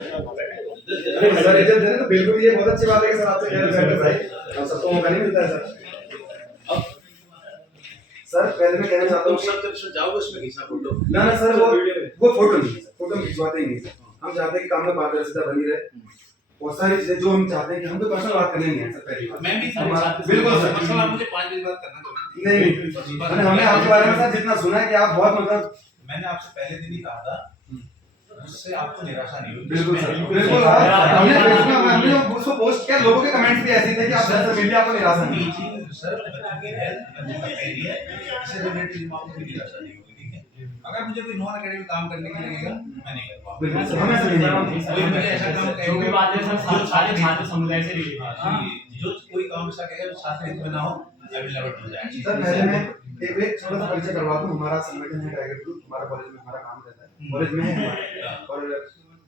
Sir इज्जत देना तो बिल्कुल ये बहुत अच्छी बात है कि सर आपसे कह रहे हैं भाई, हम सबको मौका नहीं मिलता है सर। अब सर पहले मैं कहना चाहता हूँ सब जाओगे उसमें खींचना फोटो ना सर वो फोटो नहीं सर, फोटो हम खिंचवाते ही नहीं सर। हम चाहते हैं कि काम में पारदर्शिता बनी रहे। बहुत सारी चीजें जो हम चाहते हैं कि हम तो पर्सनल बात करनी नहीं है सर। पहली बात मैं भी बिल्कुल सर, पर्सनल आप मुझे 5 मिनट बात करना तो नहीं हमने आपके बारे में सर जितना सुना है कि आप बहुत मतलब मैंने आपसे पहले दिन ही कहा था उससे आपको निराशा नहीं होगी। बिल्कुल सर, बिल्कुल हमने उसको पोस्ट किया, लोगों के कमेंट्स भी ऐसे थे कि आप सर मिल आपको निराशा नहीं चीज सर बच्चों की हेल्थ बच्चों का कैरियर इससे रिलेटेड आपको कोई निराशा नहीं होगी। ठीक है, अगर मुझे कोई नॉन एकेडमिक काम करने के लिए लगेगा मैं नहीं कर पाऊंगा। बिल्कुल सर, हमें समझिए मुझे ऐसा काम जो भी बात है सर सारे छात्र समुदाय से रिलेटेड जो कोई काम ऐसा कहेगा जो छात्र हित में ना हो I will never do that. Sir पहले मैं एक छोटा सा परिचय करवा दूं। हमारा संगठन है टाइगर ग्रुप, हमारा कॉलेज में हमारा काम रहता है, कॉलेज में है हमारा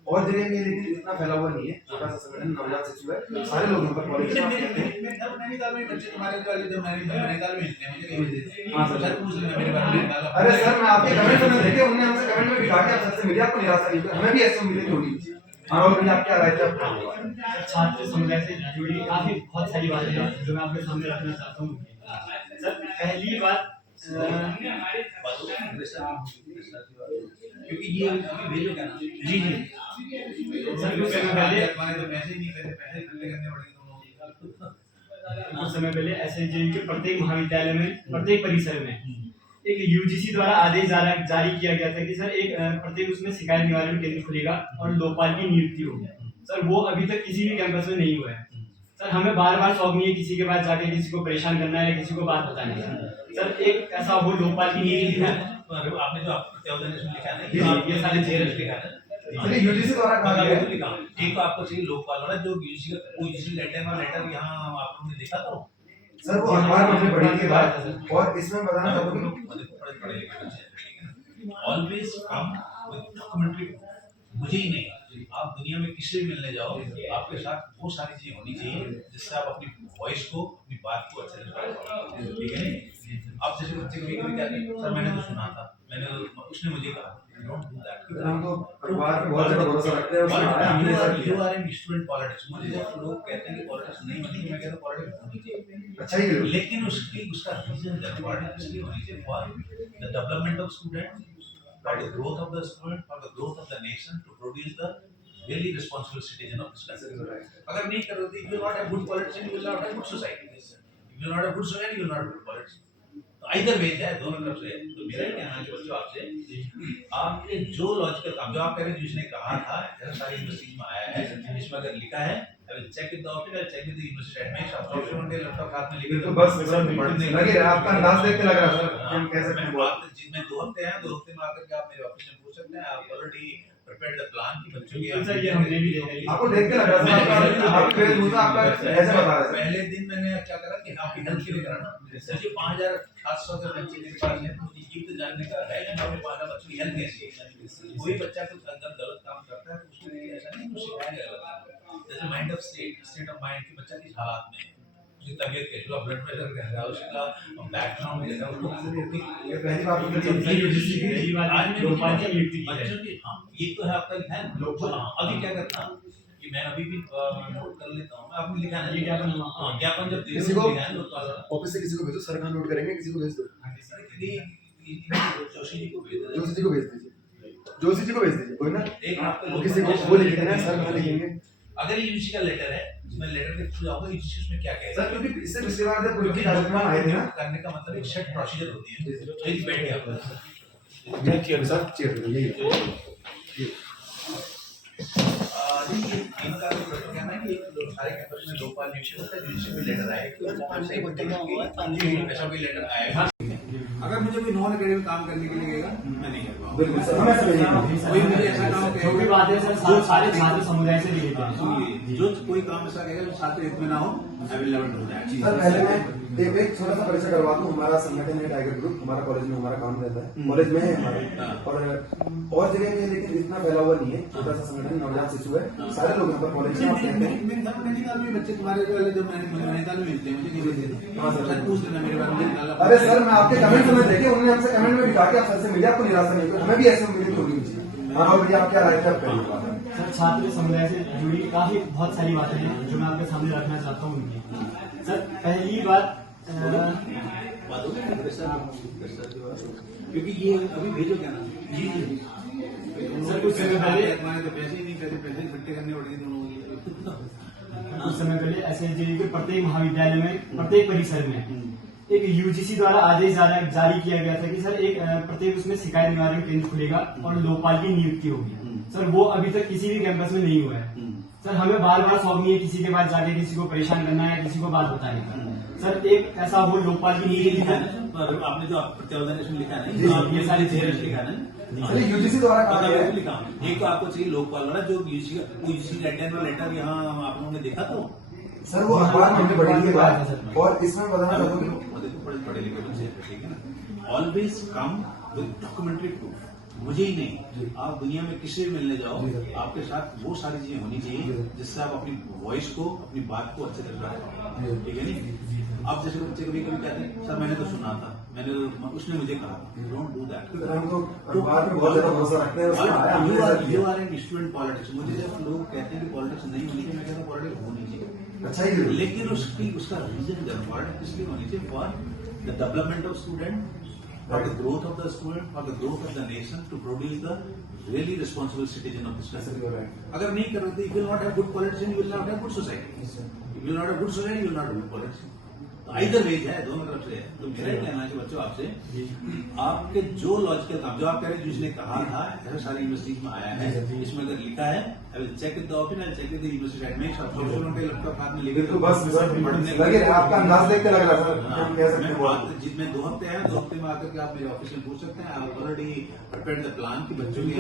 और जगह में, लेकिन इतना फैला हुआ नहीं है। छोटा सा संगठन नवजात शिशु है, सारे लोग यहाँ पर कॉलेज में आते हैं। मैं तब नैनीताल में बच्चे तुम्हारे वाले जब नैनीताल में मिलते हैं मुझे हां सर, पूछ लेना मेरे बारे में डाला। अरे सर मैं आपके कमेंट में देखे, उन्होंने हमसे कमेंट में दिखा के आप सबसे मिले, आपको निराशा नहीं हुई। हमें भी ऐसे उम्मीदें होगी। हां और भैया आप क्या राय थे आपका? छात्र समुदाय से जुड़ी काफी बहुत सारी बातें हैं जो मैं आपके सामने रखना चाहता हूँ। सर पहली बात क्योंकि ये भेजो क्या ना जी सर कुछ समय पहले तो पैसे नहीं पैसे खर्चे करने पड़ेंगे कुछ समय पहले एसएनजेयू के प्रत्येक महाविद्यालय में प्रत्येक परिसर में एक यूजीसी द्वारा आदेश जारी किया गया था कि सर एक प्रत्येक उसमें शिकायत निवारण केंद्र खुलेगा और लोकपाल की नियुक्ति होगी। सर वो अभी तक किसी भी कैंपस में नहीं हुआ है। सर हमें बार शौक नहीं है किसी के पास जाके किसी को परेशान करना है, किसी को बात बतानी है। सर एक ऐसा वो लोकपाल की नियुक्ति है। आपने जो लिखा है ना ये सारे चेहरे लिखा है चलिए यूजीसी द्वारा कहा गया है। एक तो आपको चाहिए लोकपाल वाला जो यूजीसी का यूजीसी लेटर यहाँ आप लोगों ने देखा तो सर वो अखबार में हमने पढ़ी के बाद और इसमें बताना चाहूंगा ऑलवेज कम विद डॉक्यूमेंट्री। मुझे ही नहीं, आप दुनिया में किसी भी मिलने जाओ आपके साथ वो सारी चीजें होनी चाहिए जिससे आप अपनी वॉइस को अपनी बात को अच्छे से बता पाओ। ठीक है, आप जैसे बच्चे को क्या सर मैंने तो सुना था, मैंने उसने मुझे कहा डोंट डू दैट। हम तो अखबार पे बहुत ज्यादा भरोसा रखते हैं, उसमें आया हमने sir you are an student politics. मुझे जब लोग कहते हैं कि पॉलिटिक्स नहीं होनी, मैं कहता हूं पॉलिटिक्स होनी चाहिए। अच्छा ही है। लेकिन उसका रीजन है पॉलिटिक्स इसलिए होनी चाहिए for the development of student, for the growth of the student, for the growth of the nation, to produce the really responsible citizen of this country. अगर नहीं करोगे, you will not have good politician, you will not have good society. You will not have good society, you will not have good politics. तो either way है, दोनों तरफ से। तो मेरा कहना है बच्चों आपसे, आपके जो लॉजिकल काम जो आप कह रहे हैं जिसने कहा था, ऐसा सारी यूनिवर्सिटी में आया है, इसमें अगर लिखा है, I will check with the office, I will check with the university admin, आप ऑप्शन होंगे लैपटॉप हाथ में लेके तो बस लगे रहा, आपका अंदाज देख के लग रहा सर हम कह सकते हैं। बात जिसमें 2 हफ्ते हैं, 2 हफ्ते में आकर के आप मेरे ऑफिस में पूछ सकते हैं। आप ऑलरेडी प्रिपेयर्ड द प्लान कि बच्चों की सर ये हमने भी देखा है। आपको देख के लग रहा था आप फेस दूसरा आपका ऐसे बता रहे थे। पहले दिन मैंने क्या करा कि आपकी हेल्थ के लिए करा ना, मुझे 5700 के बच्चे मेरे पास हैं, मुझे ये तो जानने का है कि मेरे पास बच्चों की हेल्थ कैसी है। कोई बच्चा कुछ अंदर गलत काम करता है उसको ऐसा नहीं कुछ शिकायत गलत जैसे mind of state of mind की बच्चा किस हालात में है, उसकी तबीयत कैसी है, ब्लड प्रेशर कैसा है, उसका बैकग्राउंड कैसा है, उसको ये पहली बात तो यूजीसी की पहली बात आज मैं लोकपाल की नियुक्ति की है। बच्चों की हाँ ये तो है आपका लिखा है लोकपाल। हाँ अभी क्या करता कि मैं अभी भी नोट कर लेता हूँ। मैं आपने लिखा है ये ज्ञापन हाँ ज्ञापन जब किसी को लिखा है लोकपाल ऑफिस से किसी को भेजो, सर का नोट करेंगे, किसी को भेज दो, जोशी जी को भेज दो, जोशी जी को भेज दीजिए, जोशी जी को भेज दीजिए कोई ना एक आपका वो किसी को वो लिख देना, सर कहाँ लिखेंगे अगर ये यूजीसी का लेटर है मैं लेटर के थ्रू जाऊंगा यूजीसी उसमें क्या कहेगा सर, क्योंकि इससे पिछली बार जब पूरी कार्यक्रम आए थे ना करने का मतलब एक सेट प्रोसीजर होती है तो ये बैठ गया ये चेयर सर चेयर ये इनका कहना है कि सारे कैंपस में लोकपाल नियुक्त होता है, यूजीसी में लेटर आएगा, ऐसा कोई लेटर आएगा। अगर मुझे कोई नॉन एकेडमिक काम करने के लिए लगेगा मैं नहीं कर पाऊंगा। बिल्कुल सर, हमें समझिए कोई मुझे ऐसा काम जो भी बात है सर सारे छात्र समुदाय से रिलेटेड जो कोई काम ऐसा कहेगा जो छात्र हित में ना हो I will never do that. Sir पहले मैं एक छोटा सा परिचय करवा दूं। हमारा संगठन है टाइगर ग्रुप, हमारा कॉलेज में हमारा काम रहता है, कॉलेज में है हमारे और जगह में, लेकिन इतना फैला हुआ नहीं है। छोटा सा संगठन नवजात शिशु है, सारे लोग यहाँ पर कॉलेज में आते हैं। नैनीताल में बच्चे तुम्हारे वाले जब नैनीताल में मिलते हैं मुझे हाँ सर, पूछ लेना मेरे बारे में। अरे सर मैं आपके कमेंट में देखे, उन्होंने हमसे कमेंट में दिखा के आप सर से मिले, आपको निराशा नहीं हुई। हमें भी ऐसे उम्मीदें होगी। हाँ और भैया आप क्या राय थे आपका? छात्र समुदाय से जुड़ी काफी बहुत सारी बातें हैं जो मैं आपके सामने रखना चाहता हूँ उनकी। सर पहली बात बात हो गई क्योंकि ये अभी भेजो क्या ना जी जी सर कुछ समय पहले तो पैसे ही नहीं पैसे इकट्ठे करने पड़ेंगे दोनों कुछ समय पहले एसएसजेई के प्रत्येक महाविद्यालय में प्रत्येक परिसर में एक यूजीसी द्वारा आदेश जारी किया गया था कि सर एक प्रत्येक उसमें शिकायत निवारण केंद्र खुलेगा और लोकपाल की नियुक्ति होगी। सर वो अभी तक किसी भी कैंपस में नहीं हुआ है। सर हमें बार बार शौक नहीं है किसी के पास जाके किसी को परेशान करना है, किसी को बात बताने का। सर एक ऐसा हो लोकपाल की नियुक्ति है। आपने जो प्रत्यावर्तन लिखा है ये सारी चीजें लिखा है यूजीसी द्वारा कहा गया है। लिखा एक तो आपको चाहिए लोकपाल वाला जो यूजीसी लेटर यहाँ आप लोगों ने देखा तो सर वो अखबार में हमने पढ़ी थी बात, और इसमें बताना चाहता हूँ पढ़े लिखे बच्चे ठीक है ना। Always come with documentary proof. मुझे ही नहीं, आप दुनिया में किसी भी मिलने जाओ आपके साथ वो सारी चीजें होनी चाहिए जिससे आप अपनी वॉइस को अपनी बात को अच्छे से रख पाओ, ठीक है नहीं। आप जैसे बच्चे कभी कभी कहते हैं सर मैंने तो सुना था, मैंने उसने मुझे कहा, डोंट डू दैट। हम तो अखबार में बहुत ज्यादा भरोसा रखते हैं, उसमें आया हमने साथ यू किया। Are an student politics. मुझे जब लोग कहते हैं कि पॉलिटिक्स नहीं होनी चाहिए, मैं कहता हूँ पॉलिटिक्स होनी चाहिए, अच्छा ही क्यों? लेकिन उसका रीजन पॉलिटिक्स इसलिए होनी चाहिए for the development of student, for the growth of the student, for the growth of the nation, to produce the really responsible citizen of this country. अगर नहीं करोगे, you will not have good politician, you will not have good society. If you will not have good society, you will not have good politician. तो इधर veg है, दोनों तरफ से है। तो मेरा कहना है कि बच्चों आपसे आपके जो लॉजिकल काम जो आप कह रहे हैं जिसने कहा था ऐसा सारी यूनिवर्सिटीज में आया है, इसमें अगर लिखा है I will check with the office, I will check with the university admin, सब प्रोफेसरों के लैपटॉप हाथ में लेके तो बस लगे आपका अंदाज देख के लग रहा था हम कह सकते हैं। जिसमें 2 हफ्ते आया, 2 हफ्ते में आकर के आप मेरे ऑफिस में पूछ सकते हैं। I already prepared the plan कि बच्चों की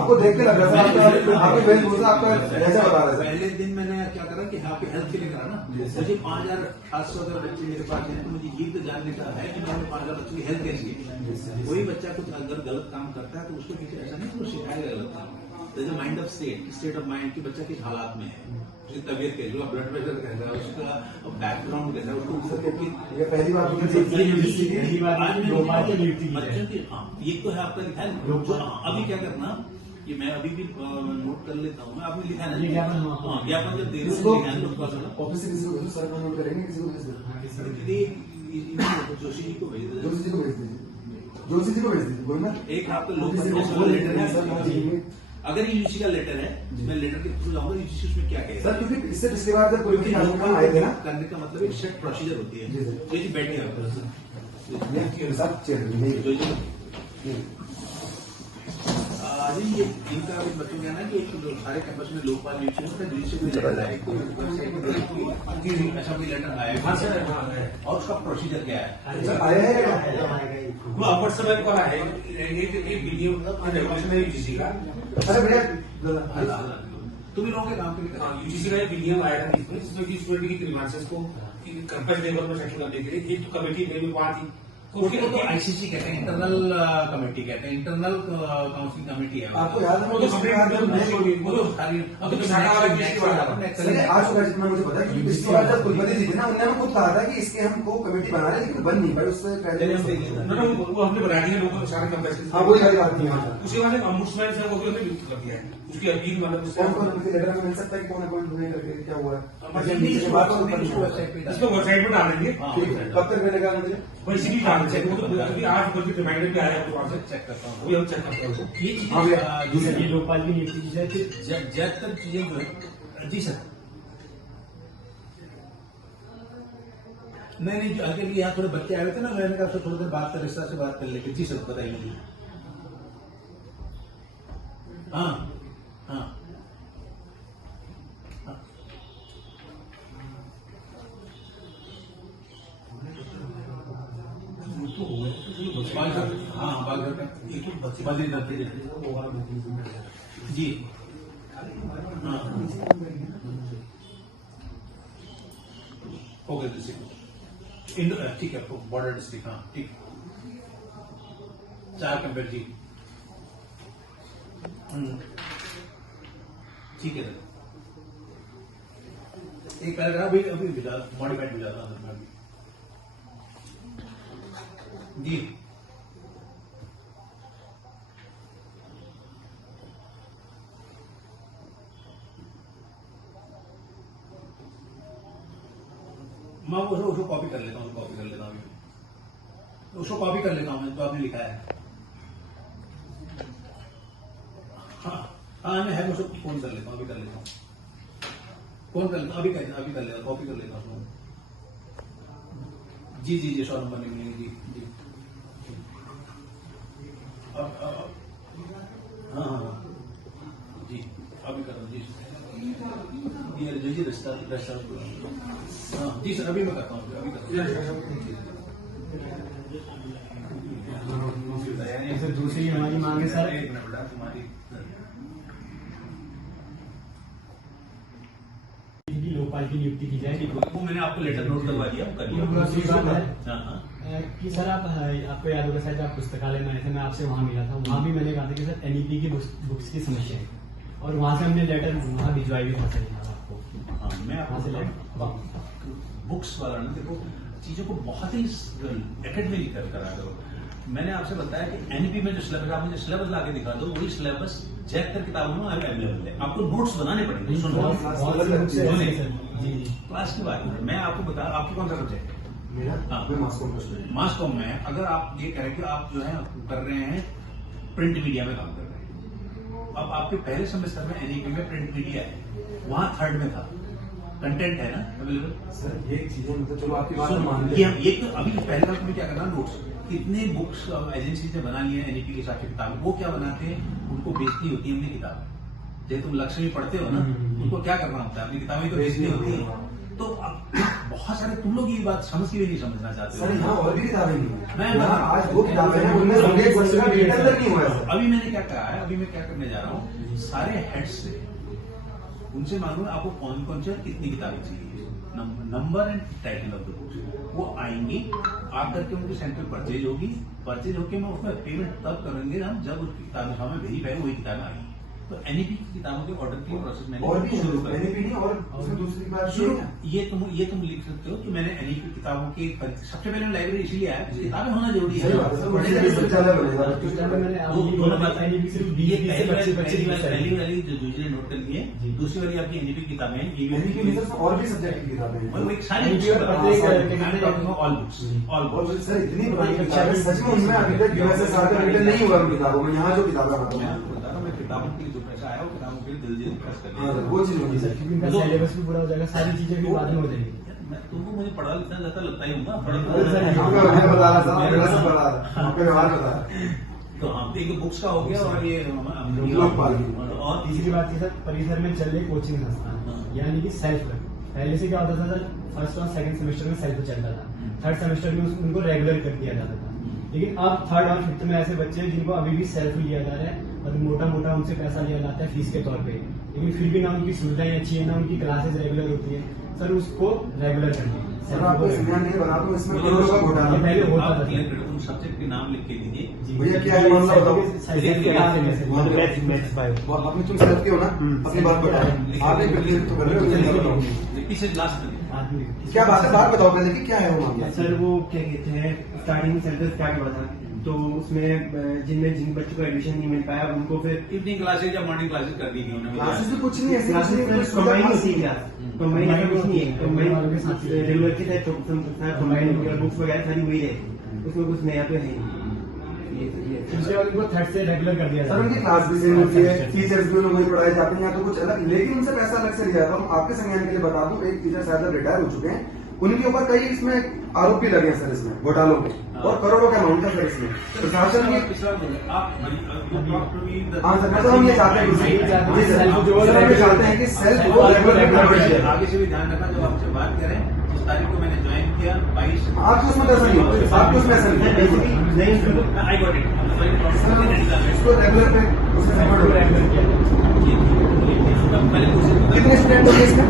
आपको देख के लग रहा था, आपके वेशभूषा आपका जैसा बता रहा था। पहले दिन मैंने क्या करा कि आपके हेल्थ के लिए करा ना, मुझे 5,800 अगर बच्चे मेरे पास हैं तो मुझे ये तो जानने का है कि मैंने 5,000 बच्चों की हेल्थ कैसी है। कोई बच्चा कुछ अगर गलत काम करता है तो उसके पीछे ऐसा नहीं कि वो सिखाएगा गलत काम। Mind of state of mind कि बच्चा किस हालात में है, उसकी तबियत कैसी, उसका ब्लड प्रेशर कैसा है, उसका बैकग्राउंड कैसा है, उसको ये पहली बात बच्चों की हाँ ये तो है आपका लिखा है। अभी क्या करना कि मैं अभी भी नोट कर लेता हूँ, मैं आपने लिखा है हाँ ज्ञापन जब दे ऑफिस से किसी को सर को नोट करेंगे, किसी को भेज देंगे, जोशी जी को भेज दे, जोशी जी को भेज दीजिए, जोशी जी को भेज दीजिए बोलना। एक आपका लोकल लेटर है, अगर ये यूजी का लेटर है मैं लेटर के थ्रू जाऊंगा, यूजी उसमें क्या कहेगा सर, क्योंकि इससे पिछली बार जब कोई कार्यक्रम आए थे ना, करने का मतलब एक सेट प्रोसीजर होती है। तो ये बैठे हैं सब जी ये इनका भी बच्चों का ना कि एक सारे कैंपस में लोकपाल नियुक्ति होता है, जिससे कोई लेटर आए ऐसा कोई लेटर आएगा और उसका प्रोसीजर क्या है। सर आया है वो अपर समय को है ये वीडियो रेगुलेशन है यूजीसी का। अरे भैया तुम ही लोगों के काम के लिए यूजीसी का एक वीडियो आया था जिसमें कि स्टूडेंट की ग्रीवेंसेस को कैंपस लेवल पर सेटल करने के लिए एक तो कमेटी ने भी वहां थी, उसके तो आईसीसी कहते हैं, इंटरनल कमेटी कहते हैं, इंटरनल काउंसिलिंग कमेटी है। आपको याद है वो तो पिछली बार जब आज जितना मुझे पता है कि पिछली बार जब कुलपति जी थे ना, उन्होंने खुद कहा था कि इसके हमको कमेटी बना रहे लेकिन बन नहीं पाई, उससे पहले वो हमने बना दिया लोगों सारे कैंपस। हाँ वही वाली बात थी। उसके बाद एक अम्बुड्समैन से वो भी हमने नियुक्त कर दिया है, उसकी अपील मतलब कौन कौन लेटर में मिल सकता है कि कौन अपॉइंट होने करके क्या हुआ है, इसको वेबसाइट पर डाल देंगे। ठीक है, कब तक मिलेगा मुझे? वही इसी डाल देंगे, वो तो अभी 8 बजे रिमाइंडर भी आया आपके पास से, चेक करता हूँ अभी हम चेक करते हैं उसको। ये हाँ भैया, चीजें ये लोकपाल की नियुक्ति की जाए फिर ज्यादातर चीजें जो है जी सर नहीं आगे भी यहाँ थोड़े बच्चे आए थे ना, मैंने कहा थोड़ी देर बात कर, इस तरह से बात कर लेते। जी सर बताइए। हाँ हाँ हाँ बागघर का बद्रीनाथ जी हाँ हो गया डिस्ट्रिक्ट ठीक है, बॉर्डर डिस्ट्रिक्ट हाँ ठीक 4 कंपेयर जी ठीक है सर। एक पैराग्राफ भी अभी मॉडिफाइड हो जाता है जी। मैं उसको कॉपी कर लेता हूँ, उसको कॉपी कर लेता हूँ जो आपने लिखा है। हाँ मैं है, उसको फोन कर लेता हूँ, अभी कर लेता हूँ, फोन कर लेता हूँ, अभी कर लेता, कॉपी कर लेता हूँ। जी 100 नंबर नहीं मिलेंगे जी। अब हाँ जी, अभी कर रहा हूँ जी रिश्ता हाँ जी सर, अभी मैं करता हूँ, अभी सर दूसरी हमारी मांग है सर, एक मिनट बेटा तुम्हारी लोकपाल की नियुक्ति की जाए। वो मैंने आपको लेटर नोट करवा दिया, वो करिए। दूसरी बात है हाँ कि सर आपको याद होगा शायद आप पुस्तकालय में आए थे, मैं आपसे वहाँ मिला था, वहाँ भी मैंने कहा था कि सर एनईपी की बुक्स की समस्या है, और वहाँ से हमने लेटर वहाँ भिजवाई भी था सर आपको। हाँ मैं वहाँ से आपको बुक्स वाला ना, देखो चीजों को बहुत ही एकेडमिकली करा करो। मैंने आपसे बताया कि एनईपी में जो सिलेबस, आप मुझे सिलेबस ला के दिखा दो, वही सिलेबस जैकतर किताबों में अवेलेबल है, आपको नोट्स बनाने पड़ेंगे। क्लास की बात है, मैं आपको बता, आपको कौन सा सब्जेक्ट है? मास कॉम में अगर आप ये करें कि आप जो है कर रहे हैं प्रिंट मीडिया में काम कर रहे हैं, अब आपके पहले सेमेस्टर में एनईपी में प्रिंट मीडिया है, वहां थर्ड में था, कंटेंट है ना अवेलेबल। सर ये चीजें मतलब चलो आपकी बात सुनो, मान ये तो अभी पहले बार तुम्हें क्या करना, नोट्स कितने बुक्स एजेंसीज ने बना लिए हैं एनईपी के हिसाब से किताबें, वो क्या बनाते हैं, उनको बेचनी होती है अपनी किताबें। जैसे तुम लक्ष्य में पढ़ते हो ना, उनको क्या करना होता है, अपनी किताबें तो बेचनी होती है। तो अब बहुत सारे तुम लोग ये बात समझ के भी नहीं समझना चाहते सर, यहाँ और भी किताबें नहीं है। मैं आज वो किताबें हैं, उनमें से एक क्वेश्चन का डेटा तक नहीं हुआ है सर। अभी मैंने क्या कहा है, अभी मैं क्या करने जा रहा हूँ, सारे हेड्स से उनसे मालूम आपको कौन कौन से कितनी किताबें चाहिए, number and title of the book, वो आएंगे आकर के उनकी सेंट्रल परचेज होगी, परचेज होकर मैं उसमें पेमेंट तब करेंगे ना जब उसकी किताबें हमें भेजी पाए, वही किताबें आएंगी। तो एनईपी की किताबों के ऑर्डर की प्रोसेस मैंने और भी शुरू कर एनईपी नहीं, और उसमें दूसरी बात शुरू, ये ये तुम लिख सकते हो कि मैंने एनईपी किताबों की सबसे पहले लाइब्रेरी इसलिए आया, किताबें होना जरूरी है। सही बात है सर, वैसे भी शौचालय बनेगा। दोनों बात है, ये पहली पहली वाली जो दूसरी नोट कर ली है, दूसरी वाली आपकी एनईपी किताबें हैं, ये एनईपी में सर और भी सब्जेक्ट की किताबें हैं। और वो एक सारी ऑल बुक्स सर इतनी पुरानी किताबें, सच में उनमें अभी तक यूएसएसआर का रिटर्न नहीं हुआ उन किताबों में। यहाँ जो किताबें मैं आपको बता रहा हूँ, मैं किताबों के लिए जो पैसा आया वो किताबों के लिए जल्दी खर्च कर हाँ दिया। वो चीज होगी सर। क्योंकि उनका सिलेबस भी पूरा हो जाएगा, सारी चीजें भी बाद में हो जाएंगी। तुमको मुझे पढ़ा लिखना ज्यादा लगता ही होगा, आपका व्यवहार बता रहा था, आपका सब बता रहा, आपका व्यवहार बता रहा। तो हाँ, एक बुक्स का हो गया, और ये लोकपाल की। और तीसरी बात की सर, परिसर में चल रहे कोचिंग संस्थान, यानी कि सेल्फ लर्न। पहले से क्या होता था सर, फर्स्ट और सेकंड सेमेस्टर में सेल्फ चलता था, थर्ड सेमेस्टर में उनको रेगुलर कर दिया जाता था। लेकिन अब थर्ड और फिफ्थ में ऐसे बच्चे हैं जिनको अभी भी सेल्फ लिया जा रहा है, और मोटा मोटा उनसे पैसा लिया जाता है फीस के तौर पे, लेकिन फिर भी ना उनकी सुविधाएं अच्छी है, ना उनकी क्लासेस रेगुलर होती है। सर उसको रेगुलर करना सर आपको संज्ञान के बना दूं, इसमें करोड़ों का घोटाला पहले होता था। तुम सब्जेक्ट के नाम लिख के दीजिए। भैया क्या है मामला बताओ। बताओ। आपने तुम सेल्फ के हो ना, अपनी बात बताओ। आप एक व्यक्तित्व कर रहे हो, जल्दी बताओ पीछे लास्ट क्या बात है, बात बताओ पहले कि क्या है वो मामला। सर वो क्या कहते हैं, स्टार्टिंग में सेंटर स्टार्ट हुआ था, तो उसमें जिन बच्चों को एडमिशन नहीं मिल पाया उनको फिर इवनिंग क्लासेज या मॉर्निंग क्लासेज कर दी गई उन्होंने। क्लासेस में कुछ नहीं है, कंबाइन होती है क्लास, कंबाइन ऐसा कुछ नहीं है, कंबाइन रेगुलर के साथ कंबाइन बुक्स वगैरह सारी वही रहती, उसमें कुछ नया तो है नहीं। उसके बाद उनको थर्ड से रेगुलर कर दिया सर जाता उनकी क्लास भी सेम होती है, टीचर्स भी उन्हें वही पढ़ाए जाते हैं, या तो कुछ अलग, लेकिन उनसे पैसा अलग से लिया जाता है। आपके संज्ञान के लिए बता दूं, एक टीचर शायद रिटायर हो चुके हैं, उनके ऊपर कई इसमें आरोप भी लगे हैं सर, इसमें घोटालों के, और करोड़ों का अमाउंट है सर इसमें। प्रशासन की हाँ सर, मतलब हम ये चाहते हैं कि जी सर, हम ये चाहते हैं कि सेल्फ को रेगुलर आगे से भी ध्यान रखना, जब आपसे बात करें जिस तारीख को मैंने ज्वाइन किया 22 आपको उसमें पैसा नहीं होगा, आपको उसमें ऐसा नहीं है, नहीं आई गॉट इट। इसको रेगुलर पे उसमें सपोर्ट हो रहा है। पहले उसे कितने स्टूडेंट होंगे इसमें?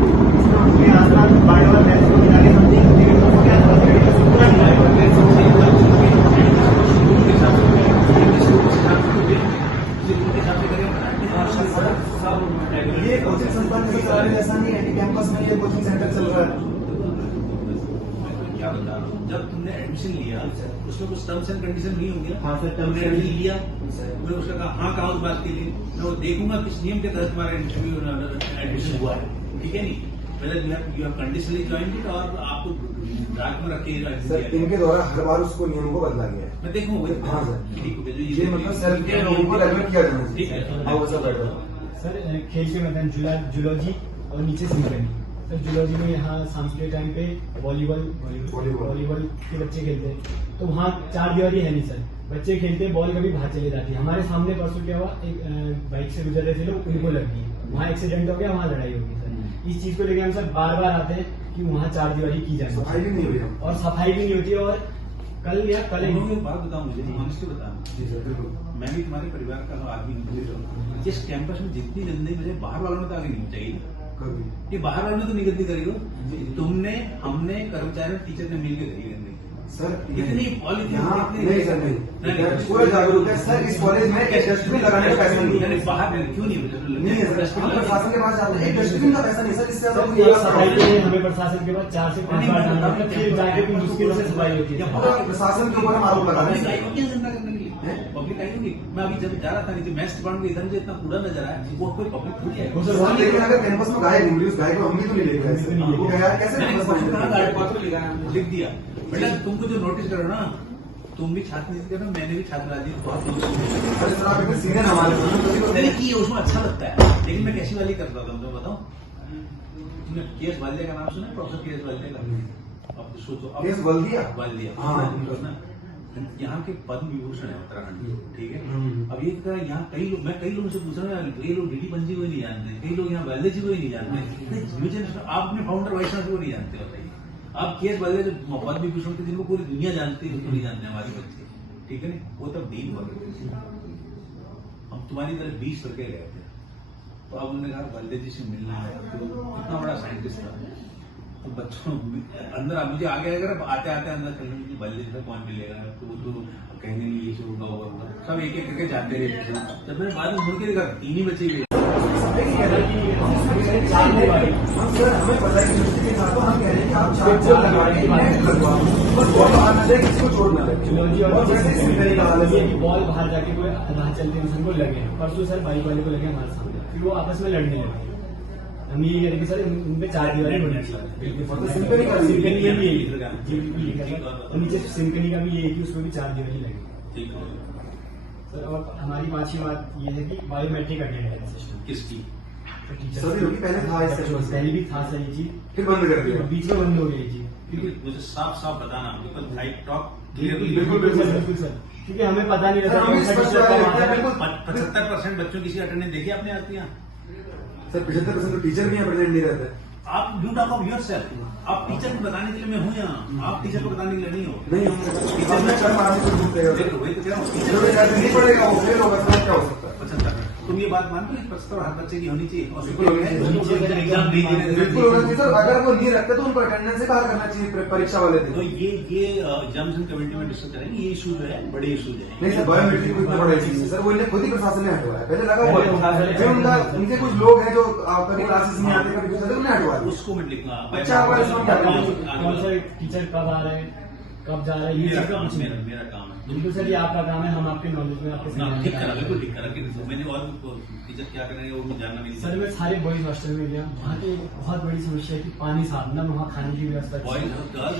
ये कोचिंग संस्थान के सारे ऐसा नहीं है कि कैंपस में ये कोचिंग सेंटर चल रहा है। क्या बता रहा हूँ, जब तुमने एडमिशन लिया उसमें कुछ टर्म्स एंड कंडीशन नहीं होंगे। हाँ सर, तुमने एडमिशन लिया, मैं उसका कहा हाँ कहा उस बात के लिए, मैं वो देखूंगा किस नियम के तहत तुम्हारा इंटरव्यू एडमिशन हुआ है, ठीक है नहीं। whether you have conditionally joined it और आपको डार्क में रख के सर इनके द्वारा हर बार उसको नियम को बदला गया है। मैं देखूंगा हाँ सर, ठीक है जो ये मतलब सेल्फ के नियम को रेगुलेट किया जाना ठीक चाहिए। है हाँ वो सब बेटर। सर खेल के मैदान जूलॉजी और नीचे सिंकनी। सर जूलॉजी में यहाँ शाम के टाइम पे वॉलीबॉल के बच्चे खेलते हैं, तो वहाँ 4 दीवारी है नहीं सर, बच्चे खेलते हैं, बॉल कभी बाहर चले जाती है। हमारे सामने परसों क्या हुआ, एक बाइक से गुजर रहे थे लोग, उनको लग गई, वहाँ एक्सीडेंट हो गया, वहाँ लड़ाई हो गई सर। इस चीज को लेकर हम सर बार बार आते हैं कि वहाँ 4 दीवारी की जाए, सफाई भी नहीं हुई है। और सफाई भी नहीं होती है। और कल एक बात बताओ मुझे, ऑनेस्टली बताओ, जी सर बिल्कुल। मैं भी तुम्हारे परिवार का आदमी हूँ, इस कैंपस में जितनी गंदगी मुझे बाहर वालों में तो आगे नहीं चाहिए, कभी ये बाहर वालों ने तो नहीं गंदी करी हो, तुमने हमने कर्मचारी टीचर ने मिलकर करी गंदी सर इतनी पॉलिथीन यहाँ नहीं सर नहीं पूरा जागरूक है सर। इस कॉलेज में एक डस्टबिन लगाने का पैसा नहीं है। बाहर क्यों नहीं नहीं है सर, हम प्रशासन के पास जाते हैं, एक डस्टबिन का पैसा नहीं सर, इससे ज्यादा कोई एक व्यवस्था सफाई नहीं के है। लिए हमें प्रशासन के बाद 4 से 5 बार जाना होता है, फिर जाके फिर मुश्किल से सफाई होती है। पूरा प्रशासन के ऊपर हम आरोप लगा रहे हैं। पब्लिक आई होगी। मैं अभी जब जा रहा था नीचे मैथ्स डिपार्टमेंट में इधर मुझे इतना कूड़ा नजर आया, वो कोई पब्लिक थोड़ी है। वो सर सर लेकिन अगर कैंपस में गाय घूम रही उस गाय को हम भी तो नहीं लेके आए सर। वो गया कैसे मैंने कैंपस में कहा, लेके गाड़ी को लिख दिया बेटा, तुमको जो नोटिस करो ना, तुम भी छात्र नीति करो, मैंने भी छात्र राजनीति बहुत अरे सर आप इतने सीनियर हमारे मैंने की है, उसमें अच्छा लगता है, लेकिन मैं कैसी वाली करता था तुमको बताऊं। तुमने केएस वालिया का नाम सुना है, प्रोफेसर केएस वालिया का? अब सोचो, अब केएस वालिया? वालिया हाँ। यहाँ के पद्म विभूषण है उत्तराखंड में, ठीक है। अब ये क्या है, यहाँ मैं कई लोगों से पूछ रहा हूँ, कई लोग डीडी पंजी को ही नहीं जानते, कई लोग यहाँ वाले जी को ही नहीं जानते, आप अपने फाउंडर वाइस को नहीं जानते, बताइए आप केएस वाले जो पद्म विभूषण थे जिनको पूरी दुनिया जानती है, उसको नहीं जानते हमारे बच्चे, ठीक है ना। वो तब डीन हुआ करते थे, हम तुम्हारी तरह 20 लड़के गए थे, तो अब उन्होंने कहा वाले जी से मिलना है, तो इतना बड़ा साइंटिस्ट था, तो बच्चों अंदर मुझे आगे अगर आते आते अंदर चलने की बल्ले से कौन मिलेगा, तो वो तो कहने नहीं ये होगा होगा, सब एक एक करके जाते रहे। जब मैंने बाद में मुड़ के देखा 3 ही बच्चे गए। सर हमें पता है कि के साथ तो हम कह रहे हैं कि आप 4 लगवाएंगे, नेट लगवाओ, बस बॉल आना चाहिए, किसी को छोड़ना है। और जैसे सिंकनी का हालत है कि बॉल बाहर जाके कोई राह चलते इंसान को लगे, परसों सर बाइक वाले को लगे हमारे सामने, फिर वो आपस में लड़ने लगे। हम ये कह रहे कि सर उनपे 4 दीवारें होनी चाहिए, सिंकनी का सिंकनी का भी यही और नीचे सिंकनी का भी यही कि उसमें भी 4 दीवारें लगी। सर और हमारी 5वीं बात ये है कि बायोमेट्रिक अटेंडेंस सिस्टम किसकी? सभी लोग पहले था इस सेशन में, पहले भी था सर ये चीज, फिर बंद कर दिया। बीच में बंद हो गई जी। मुझे साफ साफ बताना, बिकॉज आई टॉक बिल्कुल क्लियरली। बिल्कुल सर, क्योंकि हमें पता नहीं सर, रहता हम इस कौन सा पर टीचर कब आता है। बिल्कुल 75% बच्चों की अटेंडेंस देखी आपने आती हैं? सर 75% तो टीचर भी यहाँ प्रेजेंट नहीं रहते। आप you talk of your self, आप टीचर को बताने के लिए मैं हूँ यहाँ, आप टीचर को बताने के लिए नहीं हो। नहीं हम टीचर में कर्म आने को बुक करेगा देखो, वही तो कह रहा हूँ, जो नहीं पड़ेगा वो फेल होगा, तो क्या हो सकता है। 75। तुम ये बात मानते हो 75 हर बच्चे की होनी चाहिए, और बिल्कुल होनी चाहिए। एग्जाम नहीं देने बिल्कुल होना चाहिए सर, अगर वो नहीं रखते तो उनको अटेंडेंस से बाहर करना चाहिए परीक्षा वाले दिन। तो ये एग्जामिनेशन कमेटी में डिस्कस करेंगे, ये इशू जो है बड़े इशूज है। नहीं सर बायोमेट्रिक इतना बड़ा इशू है सर, वो इन्हें खुद ही प्रशासन ने हटवाया है, पहले लगा हुआ था। फिर उनके कुछ लोग हैं जो कभी क्लासेस में आते कभी कुछ उन्हें हटवा दिया। उसको मैं लिखूंगा अच्छा, आप इसमें क्या करेंगे? कौन सा टीचर कब आ रहे हैं, कब जा रहे हैं, ये मेरा चीज़ का काम कुछ नहीं। मेरा काम है। बिल्कुल सर, ये आपका काम है, हम आपके नॉलेज में आपके ना, साथ ठीक करा, बिल्कुल ठीक करा कि मैंने और टीचर क्या करेंगे वो मुझे जानना नहीं। सर मैं सारे बॉयज हॉस्टल में गया, वहाँ की एक बहुत बड़ी समस्या है कि पानी साफ ना, वहाँ खाने की व्यवस्था अच्छी बॉयज है।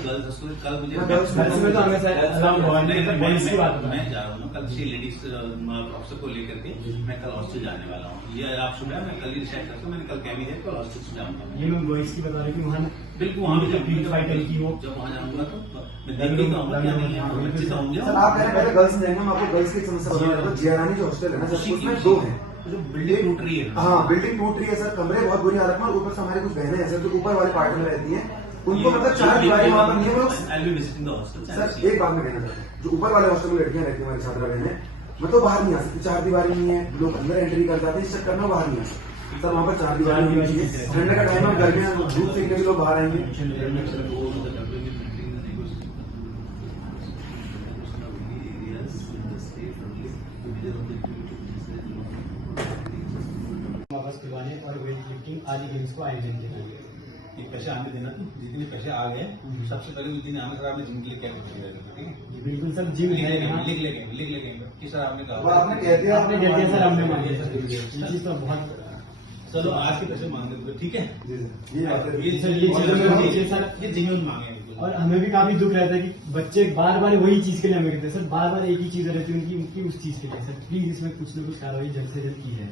गर्ल्स हॉस्टल कल मुझे गर्ल्स में तो हमें सर अलाउ हुआ नहीं, मतलब बॉयज की बात बता मैं जा रहा हूँ कल से लेडीज प्रोफेसर को लेकर के, मैं कल हॉस्टल जाने वाला हूँ। ये आप सुना, मैं कल ही डिसाइड करता हूँ, मैंने कल कैबिन है, कल हॉस्टल से जाऊंगा। ये मैं बॉयज की बता रहा हूँ कि वहाँ बिल्कुल वहाँ पे जब प्यूरिफाई टंकी हो, जब वहाँ जाऊंगा तो मैं देखने का हूँ क्या नहीं है, बच्चे तो होंगे। सर आप कह रहे हैं पहले गर्ल्स में जाएंगे, हम आपको गर्ल्स की एक समस्या बता रहे हैं। जियारानी जो हॉस्टल है ना सर, उसमें 2 हैं। जो बिल्डिंग टूट रही है, हाँ बिल्डिंग टूट रही है सर, कमरे बहुत बुरी हालत में, और ऊपर से हमारी कुछ बहनें हैं सर जो ऊपर वाले पार्ट में रहती हैं, उनको मतलब 4 दीवारी वहाँ पर नहीं है। वो लोग I'll be visiting the hostel. Sir एक बात मैं कहना चाहता हूँ, जो ऊपर वाले हॉस्टल में लड़कियां रहती हैं हमारी छात्रा बहनें, मतलब बाहर नहीं आ सकती, 4 दीवारी नहीं है, लोग अंदर एंट्री कर जाते हैं, इस चक्कर में बाहर नहीं आ सकते। सर वहाँ पर 4 दीवारी होनी चाहिए। ठंड का टाइम है, गर्मियाँ धूप सेकने के लोग बाहर आएंगे। वापस खुलवाने और वेट लिफ्टिंग आदि गेम्स को आयोजन किया गया। ये पैसे आने देना, जितने पैसे आ गए सबसे पहले उस दिन आने सर आपने जिम के लिए क्या कुछ ठीक है? बिल्कुल सर, जिम है यहाँ। लिख लेंगे कि सर आपने वो कहा आपने कह दिया, आपने कह दिया सर, हमने मान लिया सर, ये चीज तो बहुत चलो आज के पैसे मांग लेते ठीक है। जी सर, ये बात है। सर, ये चीज़ सर ये जेन्युइन मांगे हैं बिल्कुल। और हमें भी काफी दुख रहता है कि बच्चे बार बार वही चीज के लिए हमें कहते हैं सर, बार बार एक ही चीज रहती है उनकी उस चीज के लिए। सर प्लीज इसमें कुछ न कुछ कार्रवाई जल्द से जल्द की है।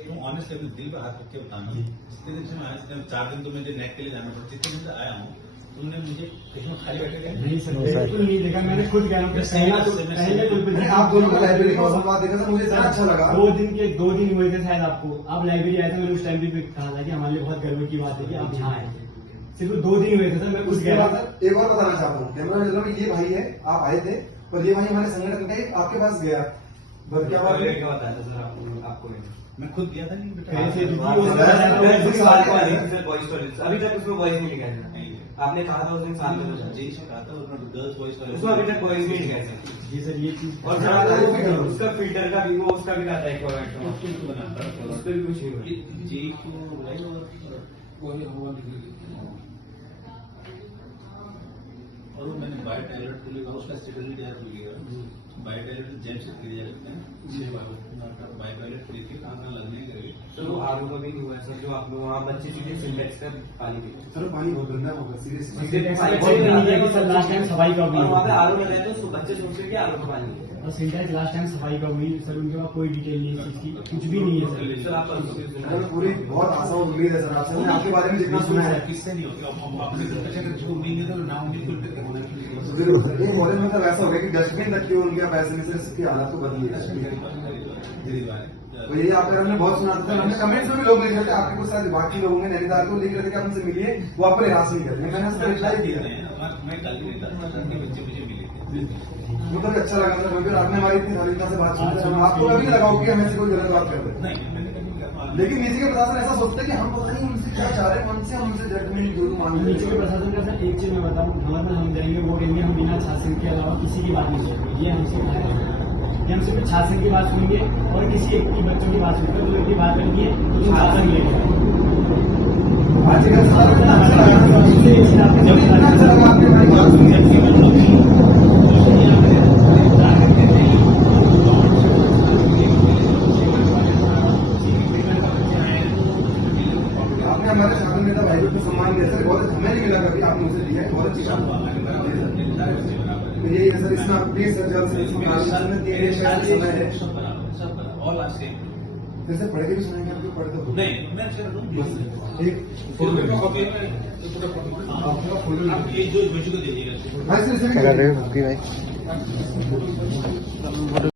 तो ऑनेस्टली अपने दिल पर हाथ रख के बताना, जितने दिन से मैं आया 4 दिन तो मुझे नेक के लिए जाना पड़ा, जितने दिन से आया हूँ तुमने मुझे कहीं खाली बैठे गए नहीं सर, बिल्कुल नहीं देखा, मैंने खुद कह रहा हूँ पहले मैंने आप दोनों का लाइब्रेरी का संवाद देखा था, मुझे इतना अच्छा लगा। 2 दिन हुए थे शायद आपको, आप लाइब्रेरी आए थे, मैंने उस टाइम भी कहा था कि हमारे लिए बहुत गर्व की बात है कि आप यहाँ आए थे। सिर्फ 2 दिन हुए थे सर, मैं खुद उसके गया बाद सर एक और बताना चाहता हूँ, कैमरा में चल रहा हूँ, ये भाई है, आप आए थे और ये भाई हमारे संगठन का एक आपके पास गया, बस क्या बात है? बताया था सर आपको मैं खुद गया था नहीं बेटा। कैसे दीदी अभी वो तक उसमें बॉयज नहीं लिखा है। नहीं, आपने कहा था उस दिन साथ में जय से कहा था और गर्ल्स बॉयज उसमें अभी तक बॉयज नहीं लिखा है सर। जी सर, ये चीज और सर उसका फिल्टर का भी वो उसका भी आता है एक बनाता उस पर भी कुछ नहीं हुआ। जी को बुलाए और मैंने बायो टॉयलेट के लिए उसका स्टेटस भी दिया था, बायो टॉयलेट जेम्स से दिया जाता है, बायो टॉयलेट देखिए कहाँ लगने करेगी। सर वो आरोप का भी नहीं हुआ है सर, जो आप लोग वहाँ बच्चे सीधे सिंटेक्स का पानी पीते हैं। सर पानी बहुत गंदा होगा, सीरियसली। सर लास्ट टाइम सफाई का और वहाँ पे हुई आरोप लगाए तो उसको बच्चे सोचते हैं कि आरोप का पानी है। और सिंटेक्स लास्ट टाइम सफाई का हुई सर, उनके पास कोई डिटेल नहीं है इस चीज की, कुछ भी नहीं है सर। सर आप मैंने पूरी बहुत आशा और उम्मीद है सर आपसे, मैंने आपके बारे में जितना सुना है। किससे नहीं होती, अब अपने घर पे चले जिसको उम्मीद है तो ना उम्मीद कोई करके होना चाहिए। तो जरूर सर, ये कॉलेज में तो वैसा हो गया कि डस्टबिन तक क्यों उनके पैसे में से सबकी हालत को बदली है। तो यही आपके हमने बहुत सुना था, हमने कमेंट्स में भी लोग लिख रहे थे, आपके कुछ सारे विभाग के लोग होंगे नैनीताल को लिख रहे थे कि आप उनसे मिलिए, वो आपको निराश नहीं करते। मैंने उसका रिप्लाई दिया, मैं कल भी नहीं था, के बच्चे मुझे मिले थे। वो तो अच्छा लगा था क्योंकि आपने हमारी इतनी सारी से बात सुनते हैं, आपको कभी नहीं लगा होगा कि हमें से कोई गलत बात कर रहे हैं। नहीं मैंने कभी नहीं कहा। लेकिन नीचे के प्रशासन ऐसा सोचते हैं कि हम पता नहीं उनसे क्या चाह रहे हैं, उनसे हम उनसे जजमेंट जरूर मांग नीचे के प्रशासन का सर एक चीज मैं बताऊं, नॉर्मल हम जाएंगे वो रहेंगे, हम बिना शासन के अलावा किसी की बात नहीं सुनेंगे, ये हमसे कहा है कि हम सिर्फ शासन की बात सुनेंगे और किसी एक की बच्चों की बात सुनेंगे, तो उनकी बात करेंगे तो शासन लेगा। आज का इतना अच्छा लगा आपने हमारी बात सुनी। आपने हमारे शासन नेता भाई को सम्मान दिया सर, बहुत हमें नहीं मिला कभी, आपने उसे दिया है, बहुत अच्छी बात है। तो यही है सर, इसमें आप प्लीज सर जल्द से समय है और आज से फिर से पढ़ के भी सुनाएंगे, आपको पढ़ तो नहीं मैं बस एक फोटो आप ये जो बच्चों को दे दीजिएगा। भाई